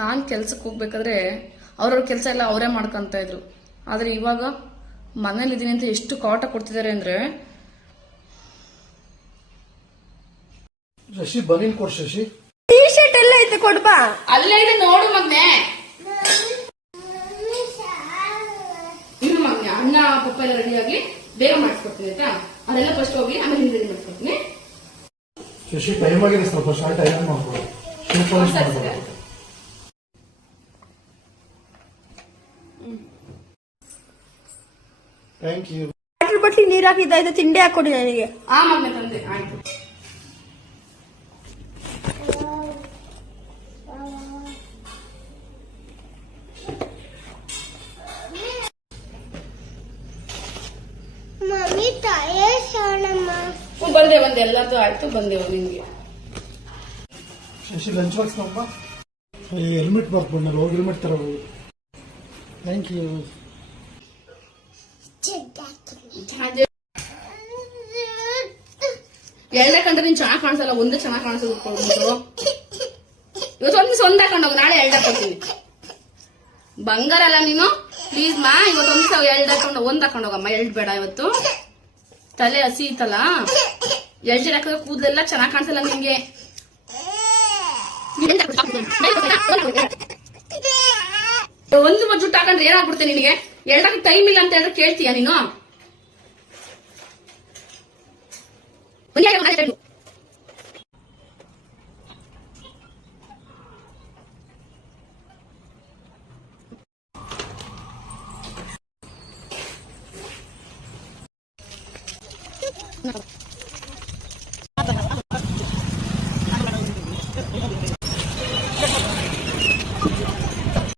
ನಾನು ಕೆಲ್ಸಕ್ಕೆ ಹೋಗ್ಬೇಕಾದ್ರೆ ಅವ್ರವ್ರ ಕೆಲಸ ಎಲ್ಲ ಅವರೇ ಮಾಡ್ಕೊಂತ ಇದ್ರು. ಆದರೆ ಇವಾಗ ಮನೇಲಿದ್ದೀನಿ ಅಂತ ಎಷ್ಟು ಕಾಟ ಕೊಡ್ತಿದ್ದಾರೆ ಅಂದರೆ ಶಶಿ ಬನೀನ್ ಕೊಡ್ ಶಶಿ. ಟೀ ಶರ್ಟ್ ಎಲ್ಲ ಐತೆ ಕೊಡ್ಬಾ ಅಲ್ಲೇ ಇದೆ ನೋಡು ಮಗ್ನೆ. ಇನ್ನು ಮಗ್ನೆ ಅಣ್ಣ ಪಪ್ಪ ಎಲ್ಲ ರೆಡಿ ಆಗ್ಲಿ. ಬೇಗ ಮಾಡಿಸ್ಕೊಡ್ತೀನಿ ಆಯ್ತಾ? ಅದೆಲ್ಲ ಫಸ್ಟ್ ಹೋಗಿ ಆಮೇಲೆ ಹಿಂದೆ ರೆಡಿ ಮಾಡ್ಕೊಡ್ತೀನಿ ಶಶಿ ಟೈಮ್ ಆಗಿದೆ ಸ್ವಲ್ಪ ಶಾರ್ಟ್ ಐರನ್ ಮಾಡ್ಕೊಳ್ಳಿ. Shoe polish. ಮಾಡ್ಕೊಳ್ಳಿ. ಥ್ಯಾಂಕ್ ಯು ವಾಟರ್ ಬಟ್ಲಿ ನೀರ್ ಹಾಕಿದ್ದಾಯ್ತು ತಿಂಡಿ ಹಾಕೊಡಿ ನನಗೆ. ಆ ಮಮ್ಮಿ ತಂದೆ ಆಯ್ತು. ಮಮ್ಮಿ ಟಯರ್ ಸೋಣಮ್ಮ ಹ್ಞೂ, ಬಂದೆ ಬಂದೆ ಎಲ್ಲದೂ ಆಯ್ತು ಬಂದೆವು ನಿಮಗೆ. ಶಶಿ ಲಂಚ್ ಬಾಕ್ಸ್ ನಮ್ಮ ಹೆಲ್ಮೆಟ್ ಬರ್ತು ಬಂದಲ್ಲಿ ಹೋಗಿ ಹೆಲ್ಮೆಟ್ ತರ ಹೋಗಿ ಥ್ಯಾಂಕ್ ಯು ಎರಡೇ ಕಂಡ್ರೆ ನೀನ್ ಚೆನ್ನಾಗಿ ಕಾಣಿಸಲ್ಲ, ಒಂದೇ ಚೆನ್ನಾಗಿ ಕಾಣಿಸೋದು ಇವತ್ತು ಒಂದು ಸೊಂದ ಕಂಡೋಗ ನಾಳೆ ಹಾಕೊಳ್ತೀನಿ ಬಂಗಾರ ಅಲ್ಲ ನೀನು? ಪ್ಲೀಸ್ ಮಾ, ಇವತ್ತು ಒಂದು ಎಳ್ಡ್ ಹಾಕೊಂಡು ಒಂದ್ ಹಾಕೊಂಡೋಗಮ್ಮ ಎರಡು ಬೇಡ ಇವತ್ತು. ತಲೆ ಹಸಿ ಇತ್ತಲ್ಲ? ಎರಡು ಹಾಕಿದ್ರೆ ಕೂದಲೆಲ್ಲ ಚೆನ್ನಾಗಿ ಕಾಣಿಸಲ್ಲ ನಿಂಗೆ ಒಂದು ಜುಟ್ಟು ಹಾಕೊಂಡ್ರೆ ಏನಾಗ್ಬಿಡುತ್ತೆ ನಿನಗೆ? ಎಲ್ಲರಿಗೂ ಟೈಮ್ ಇಲ್ಲ ಅಂತ ಹೇಳಿದ್ರೆ ಕೇಳ್ತೀಯ ನೀನು